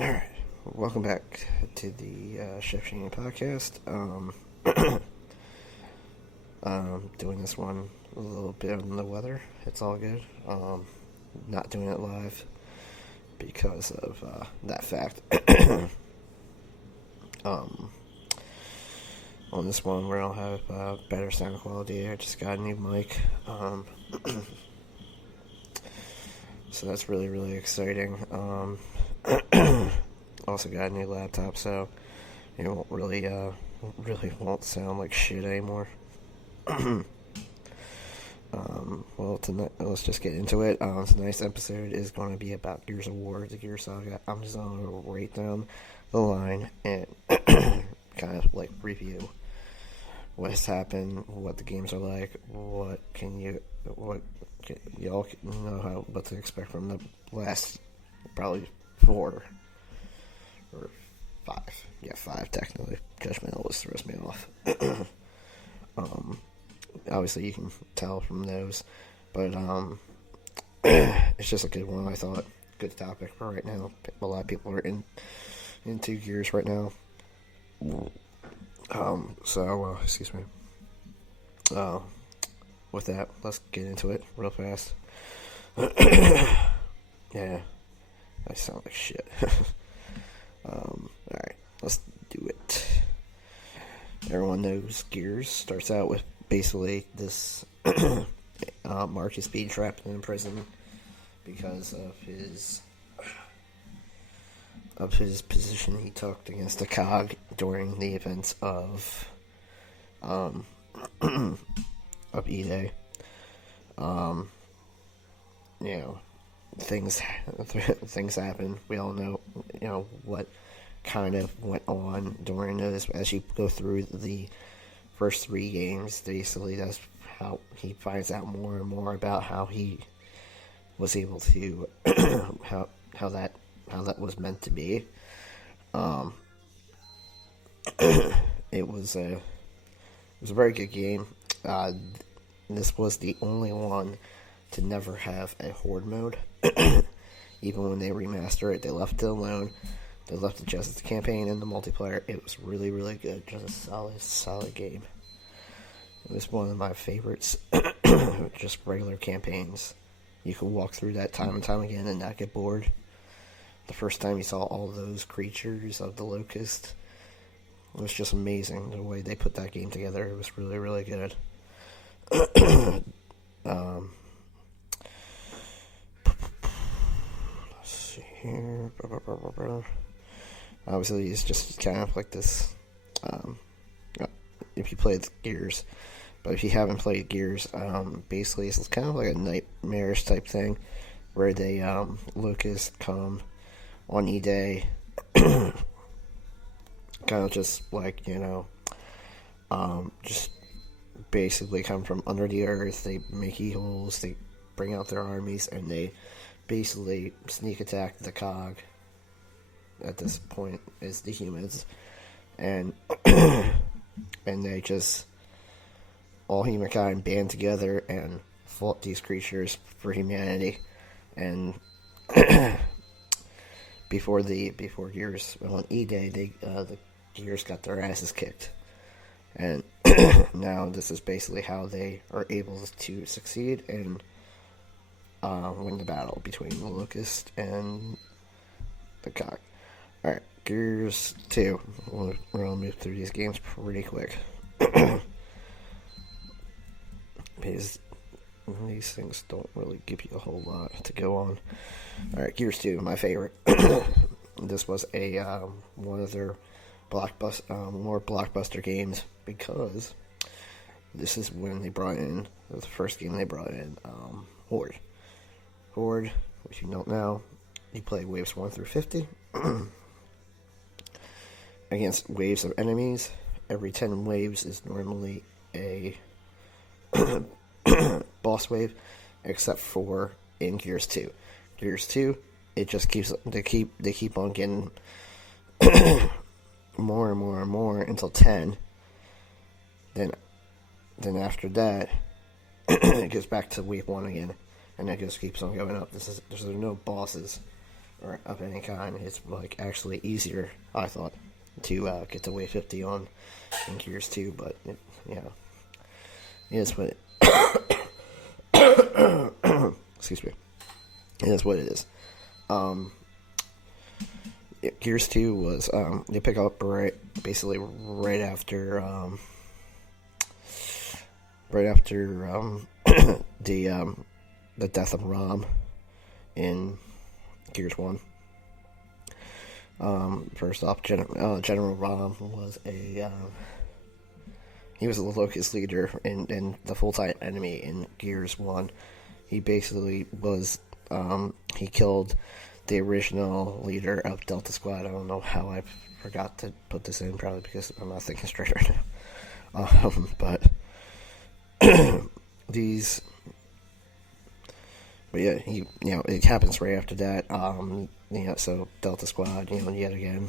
Alright, welcome back to the Chef Schanne podcast. Doing this one a little bit on the weather. It's all good. Not doing it live because of that fact. um, on this one, we're gonna have better sound quality. I just got a new mic. So that's really, really exciting. Also got a new laptop, so it won't really won't sound like shit anymore. Well, tonight, let's just get into it. Tonight's episode is going to be about Gears of War, the Gears saga. I'm just going to write down the line and kind of like review what has happened, what the games are like, what y'all know what to expect from the last probably 4 or 5. Yeah, 5 technically. Judgment always throws me off. Obviously you can tell from those, but it's just a good one. I thought good topic for right now. A lot of people are into Gears right now. Excuse me. With that, let's get into it real fast. Yeah, I sound like shit. Alright, let's do it. Everyone knows Gears starts out with basically this Mark is being trapped in prison because of his position he took against the COG during the events of E-Day. Things happen. We all know, what kind of went on during this. As you go through the first 3 games, basically that's how he finds out more and more about how he was able to how that was meant to be. It was a very good game. This was the only one to never have a horde mode. Even when they remastered it, they left it alone. They left it just as the campaign and the multiplayer. It was really, really good. Just a solid game. It was one of my favorites. Just regular campaigns. You could walk through that time and time again and not get bored. The first time you saw all those creatures of the Locust, it was just amazing the way they put that game together. It was really, really good. Let's see here. Obviously, it's just kind of like this. If you played Gears, but if you haven't played Gears, basically it's kind of like a nightmarish type thing, where they locusts come on E-Day, kind of just like just basically come from under the earth. They make e-holes, they bring out their armies, and they basically sneak attack the COG. At this point, is the humans, and and they just all humankind band together and fought these creatures for humanity. And before Gears on E-Day, the Gears got their asses kicked, and now this is basically how they are able to succeed and win the battle between the Locust and the COG. Alright, Gears 2. We're going to move through these games pretty quick. Because these things don't really give you a whole lot to go on. Alright, Gears 2, my favorite. This was a one of their more blockbuster games, because this is when they brought in, the first game they brought in, Horde. Horde, which you don't know, you play waves 1 through 50. Against waves of enemies. Every 10 waves is normally a boss wave, except for in Gears 2. Gears 2, it just they keep on getting more and more and more until 10. Then after that, it goes back to wave 1 again, and it just keeps on going up. There's no bosses or of any kind. It's like actually easier, I thought, to get to wave 50 on in Gears 2, but it is what excuse me. It is what it is. Gears 2 was you pick up basically right after the death of Rom in Gears 1. First off, General Rom was he was the Locust leader and the full-time enemy in Gears 1. He basically was, he killed the original leader of Delta Squad. I don't know how I forgot to put this in, probably because I'm not thinking straight right now. But it happens right after that. So Delta Squad, yet again,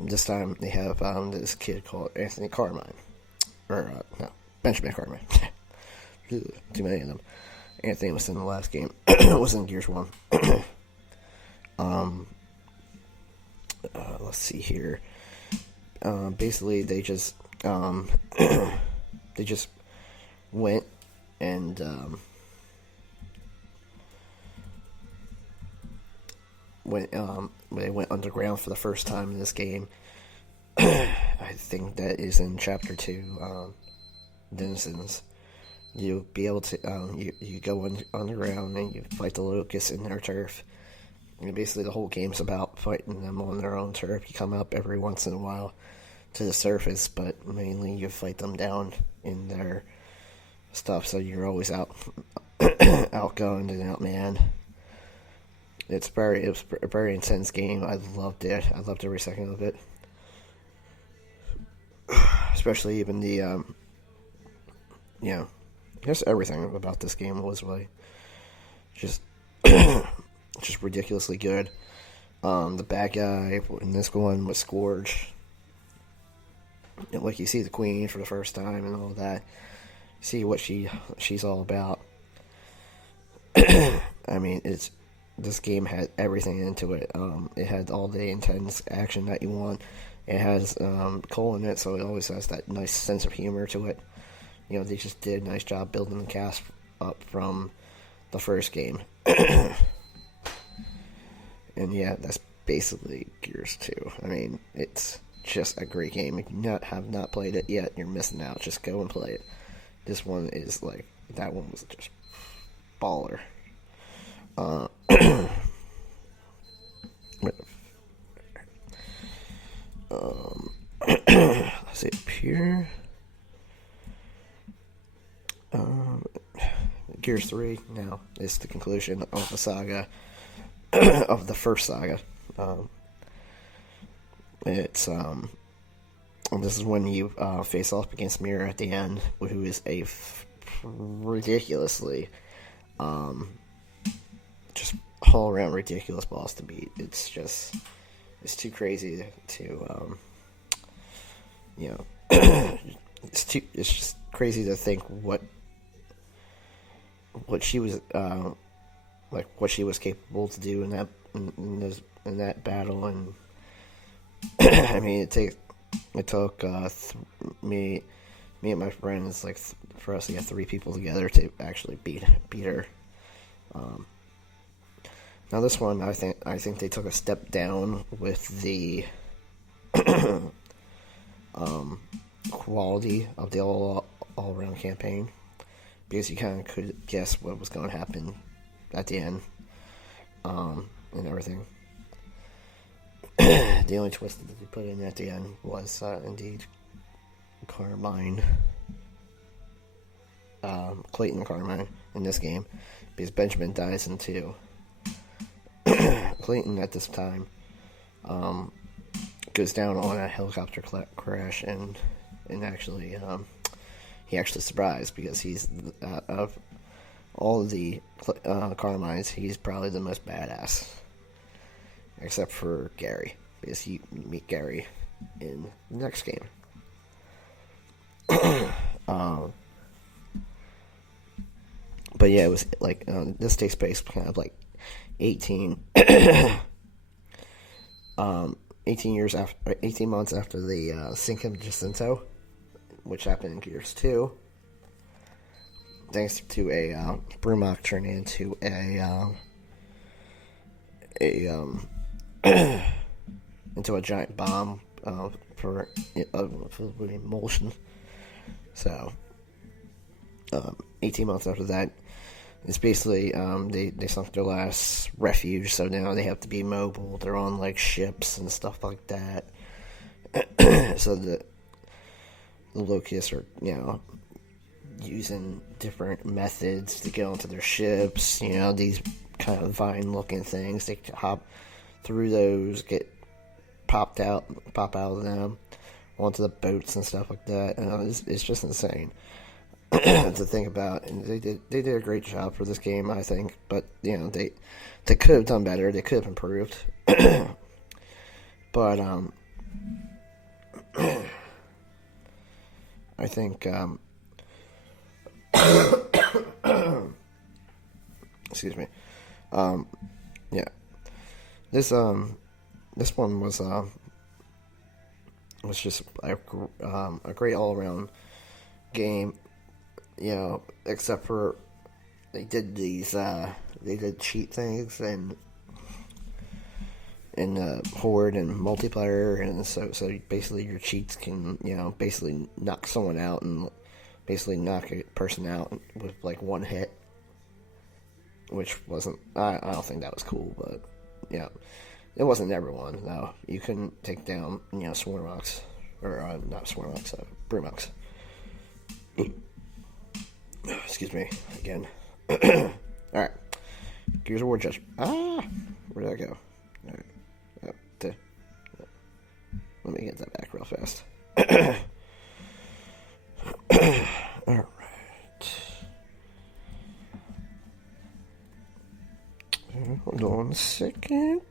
this time they have this kid called Anthony Carmine, Benjamin Carmine. Too many of them. Anthony was in the last game. Was in Gears 1. Let's see here. Basically, they just went and they went underground for the first time in this game. I think that is in Chapter 2, Denizens. You'll be able to, you go underground and you fight the locusts in their turf. And basically the whole game's about fighting them on their own turf. You come up every once in a while to the surface, but mainly you fight them down in their stuff, so you're always outgunned and outmanned. It was a very intense game. I loved it. I loved every second of it. Especially even the, just everything about this game was like just ridiculously good. The bad guy in this one was Scourge. And like you see the Queen for the first time and all that. See what she's all about. I mean, this game had everything into it. It had all the intense action that you want. It has Cole in it, so it always has that nice sense of humor to it. They just did a nice job building the cast up from the first game. And yeah, that's basically Gears 2. I mean, it's just a great game. If you have not played it yet, you're missing out. Just go and play it. This one is like, that one was just baller. Let's see up here. Gears 3 now is the conclusion of the saga, of the first saga. This is when you face off against Mira at the end, who is a ridiculously, just all around ridiculous boss to beat. It's too crazy to it's just crazy to think what she was what she was capable to do in that battle. And I mean, it took me and my friends, like, for us to get 3 people together to actually beat her. Now this one, I think they took a step down with the quality of the all around campaign, because you kind of could guess what was going to happen at the end, and everything. The only twist that they put in at the end was indeed Carmine, Clayton Carmine in this game, because Benjamin dies in 2. Clayton at this time goes down on a helicopter crash and actually he actually survives, because he's of all of the Carmines, he's probably the most badass, except for Gary, because you meet Gary in the next game. But yeah, it was like this takes place kind of like 18, 18 months after the Cinco de Jacinto, which happened in Gears 2, thanks to a Brumach turning into into a giant bomb for emulsion. So, 18 months after that, it's basically they sunk their last refuge, so now they have to be mobile. They're on like ships and stuff like that. So the locusts are using different methods to get onto their ships. These kind of vine-looking things. They hop through those, pop out of them onto the boats and stuff like that. It's just insane to think about, and they did a great job for this game, I think. But they could have done better. They could have improved. But I think excuse me. Yeah, this one was just a great all around game. Except for they did cheat things and in horde and multiplayer, and so basically your cheats can basically knock someone out and basically knock a person out with like one hit, which wasn't I don't think that was cool, but it wasn't everyone. No, you couldn't take down Swarmox or not Swarmox, Brumux. Excuse me again. All right, Gears of War Judgment. Where did I go? All right. Let me get that back real fast. All right. Hold on a second.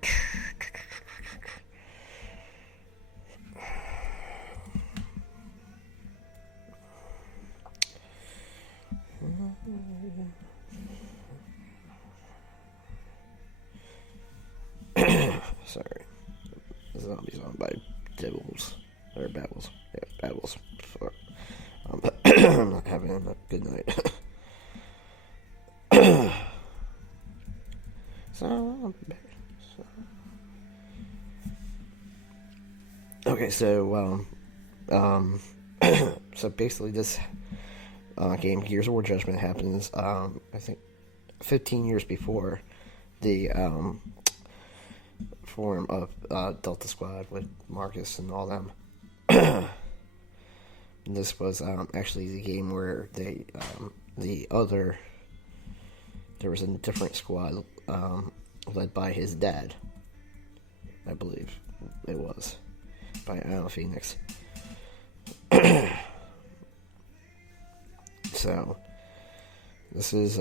Sorry. Zombies on by Devils. Or Babbles. Yeah, Babbles. I'm not having a good night. Okay, so so basically this game, Gears of War Judgment, happens I think 15 years before the form of Delta Squad with Marcus and all them. This was actually the game where there was a different squad led by his dad, I believe it was, by Phoenix. So this is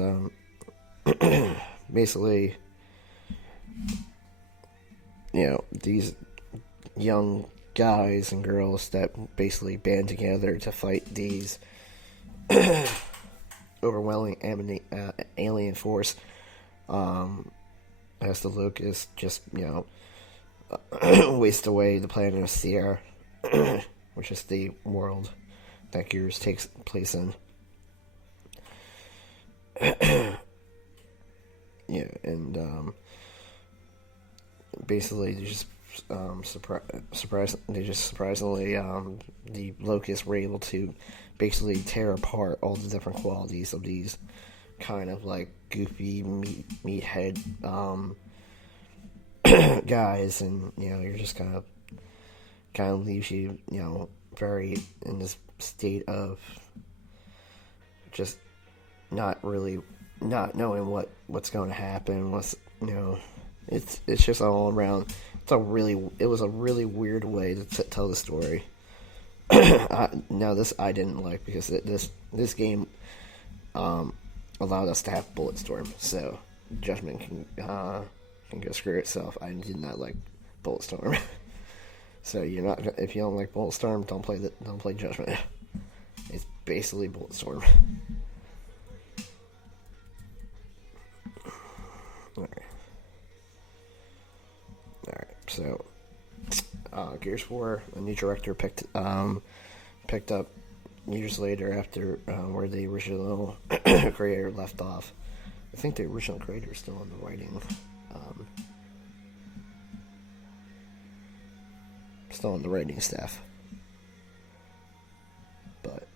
basically these young guys and girls that basically band together to fight these overwhelming alien force as the Locusts just waste away the planet of Sierra, which is the world that Gears takes place in. And basically they just surprisingly the Locusts were able to basically tear apart all the different qualities of these kind of like goofy meathead guys, and you're just kind of leaves you very in this state of just not knowing what's going to happen. It's just all around. It was a really weird way to tell the story. Now this I didn't like, because this game allowed us to have Bulletstorm, so Judgment can go screw itself. I did not like Bulletstorm. So if you don't like Bulletstorm, don't play Judgment. It's basically Bulletstorm. Alright. Alright, so Gears 4, a new director picked up years later after where the original creator left off. I think the original creator is still on the writing, still on the writing staff. But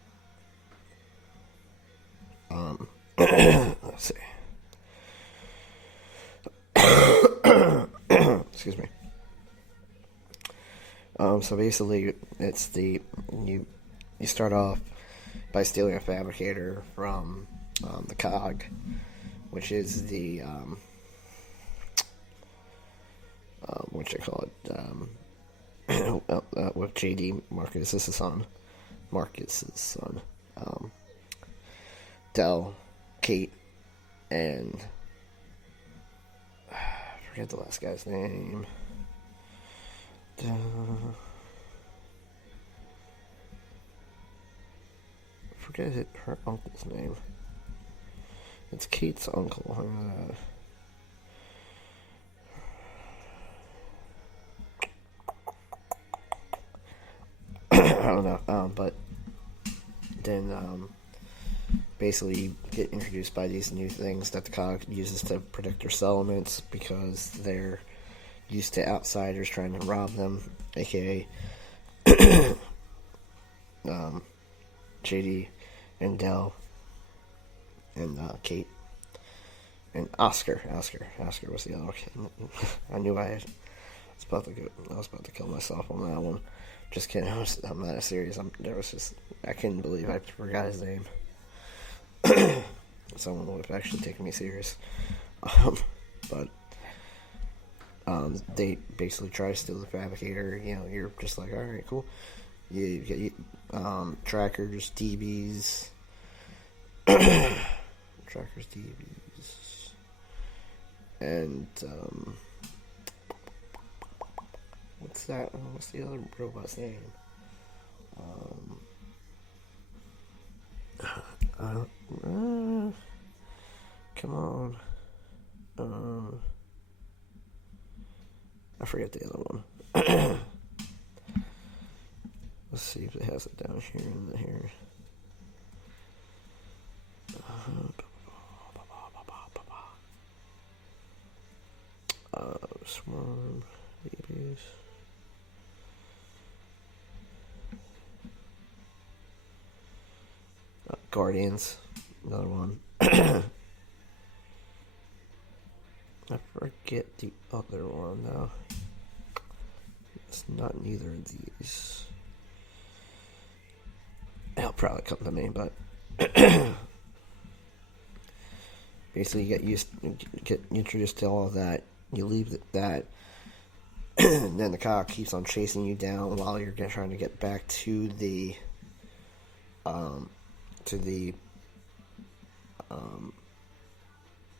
let's see. Excuse me. So basically, it's you start off by stealing a fabricator from the cog, which is the what you call it, with JD Marcus's son, Del, Kate, and I forget the last guy's name. Forget her uncle's name. It's Kate's uncle. I don't know. But then basically you get introduced by these new things that the cog uses to predict their settlements because they're used to outsiders trying to rob them, aka JD and Del and Kate and Oscar. Oscar was the other one. I knew I was about to kill myself on that one. Just kidding. I'm not serious. I couldn't believe I forgot his name. Someone would have actually taken me serious. But they basically try to steal the fabricator. You're just like, all right, cool. You get trackers, DBs, and what's that? What's the other robot's name? Come on. I forget the other one. Let's see if it has it down here and here. Swarm babies. Guardians, another one. I forget the other one though. It's not neither of these. It'll probably come to me, but basically you get introduced to all of that. You leave that, and then the cop keeps on chasing you down while you're trying to get back to the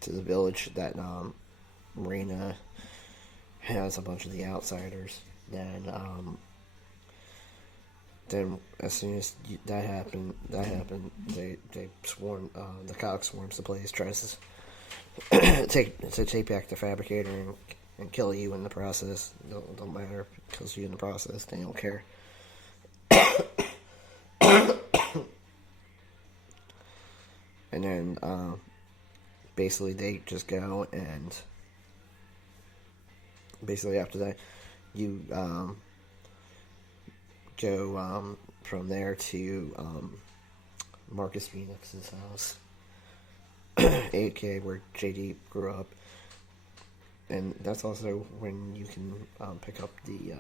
village that Marina has a bunch of the outsiders. Then as soon as that happened, they swarm. The cog swarms the place, tries to take back the fabricator and kill you in the process. Don't matter, kills you in the process. They don't care. And then basically they just go and basically after that you go from there to Marcus Phoenix's house, aka where JD grew up, and that's also when you can pick up the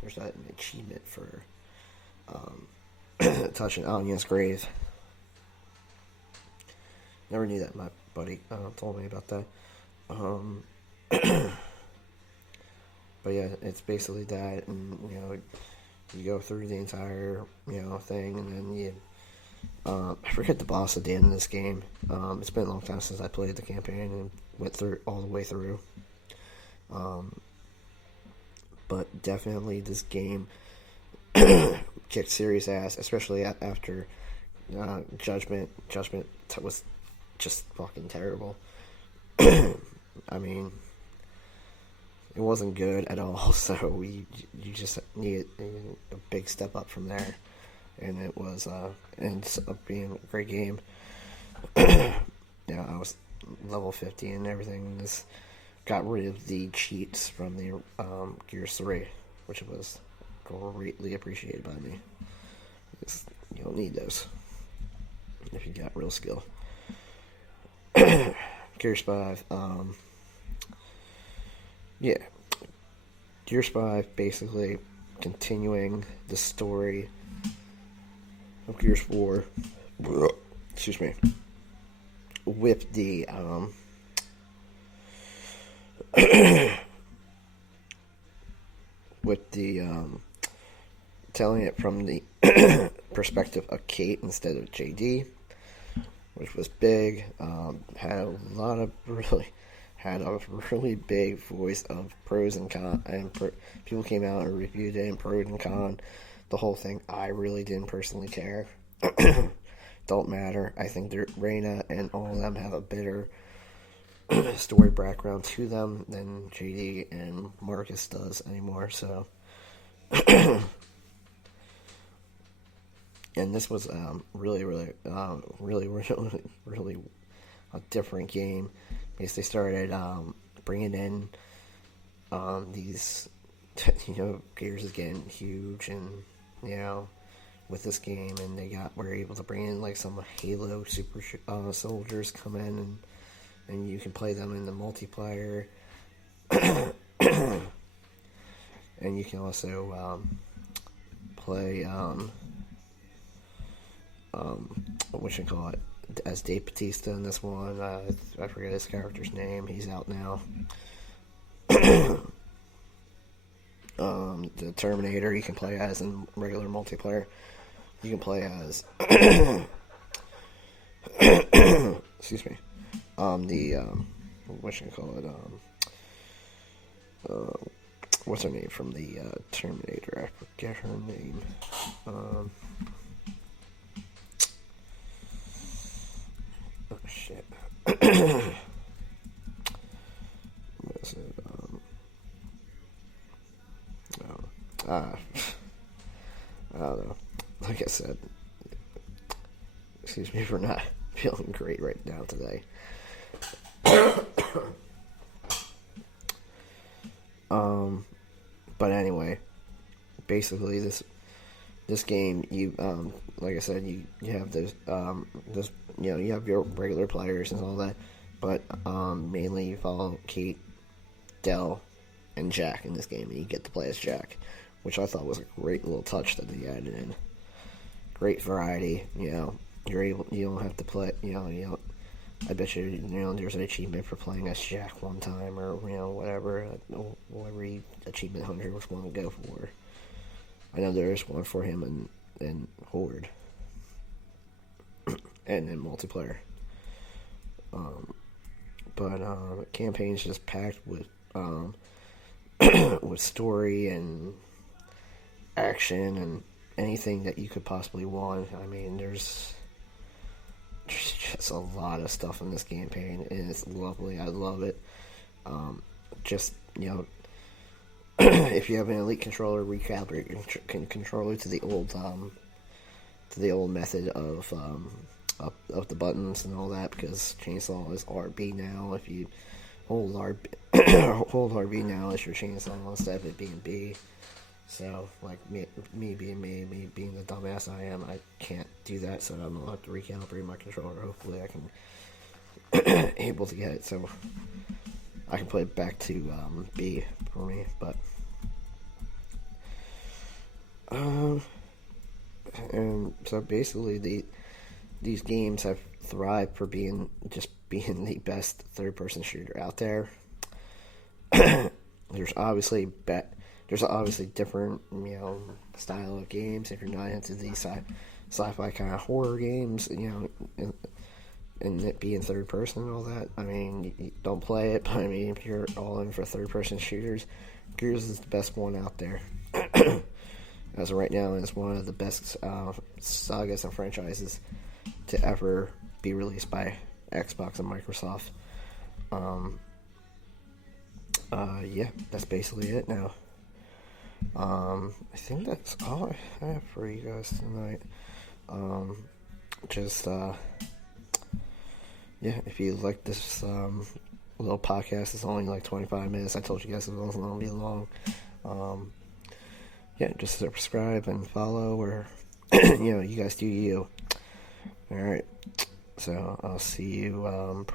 there's an achievement for touching Anya's grave. Never knew that. My buddy told me about that. But yeah, it's basically that, and you go through the entire thing, and then you I forget the boss at the end of this game. It's been a long time since I played the campaign and went through all the way through. But definitely this game kicked serious ass, especially after Judgment. Judgment was just fucking terrible. I mean, it wasn't good at all. So you just needed a big step up from there, and it was ends up being a great game. Yeah, I was level 50 and everything. This got rid of the cheats from the Gears 3, which was greatly appreciated by me. Because you don't need those if you got real skill. Gears 5, yeah. Gears 5 basically continuing the story of Gears 4. Excuse me. With the telling it from the perspective of Kate instead of JD, which was big. Had a really big voice of pros and cons, and people came out and reviewed it and pros and cons. The whole thing, I really didn't personally care. Don't matter. I think Reyna and all of them have a better story background to them than JD and Marcus does anymore. So, and this was really a different game because they started bringing in these, Gears is getting huge, and with this game, and were able to bring in like some Halo super soldiers come in, and you can play them in the multiplayer, and you can also play as Dave Bautista in this one. I forget his character's name. He's out now. The Terminator you can play as in regular multiplayer. You can play as excuse me. What's her name from the Terminator? I forget her name. Oh shit. What is it? I don't know. Like I said, excuse me for not feeling great right now today. But anyway, basically this game, you like I said, you have those you have your regular players and all that, but mainly you follow Kate, Del, and Jack in this game, and you get to play as Jack, which I thought was a great little touch that they added in. Great variety, you don't have to play, I bet there's an achievement for playing as Jack one time, or, whatever achievement hunter was going to go for. I know there is one for him in Horde, and in multiplayer. But campaign's just packed with, with story and action and anything that you could possibly want. I mean, there's just a lot of stuff in this campaign, and it's lovely. I love it. If you have an elite controller, recalibrate your controller to the old method of the buttons and all that, because chainsaw is RB now. If you hold RB now as your chainsaw instead of it being B. So, like, me being the dumbass I am, I can't do that, so I'm going to have to recalibrate my controller. Hopefully I can able to get it, so I can play it back to B for me, but and so basically these games have thrived for being the best third-person shooter out there. There's obviously different, style of games. If you're not into these sci-fi kind of horror games, and it being third person and all that, I mean, you don't play it, but I mean, if you're all in for third person shooters, Gears is the best one out there. As of right now, it's one of the best sagas and franchises to ever be released by Xbox and Microsoft. Yeah, that's basically it now. I think that's all I have for you guys tonight. Just yeah, if you like this little podcast, it's only like 25 minutes. I told you guys it wasn't going to be long. Um, yeah, just subscribe and follow, or you guys do you. All right, so I'll see you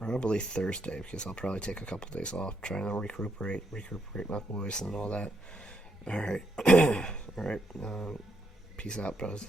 probably Thursday, because I'll probably take a couple days off trying to recuperate my voice and all that. All right, all right. Peace out, bros.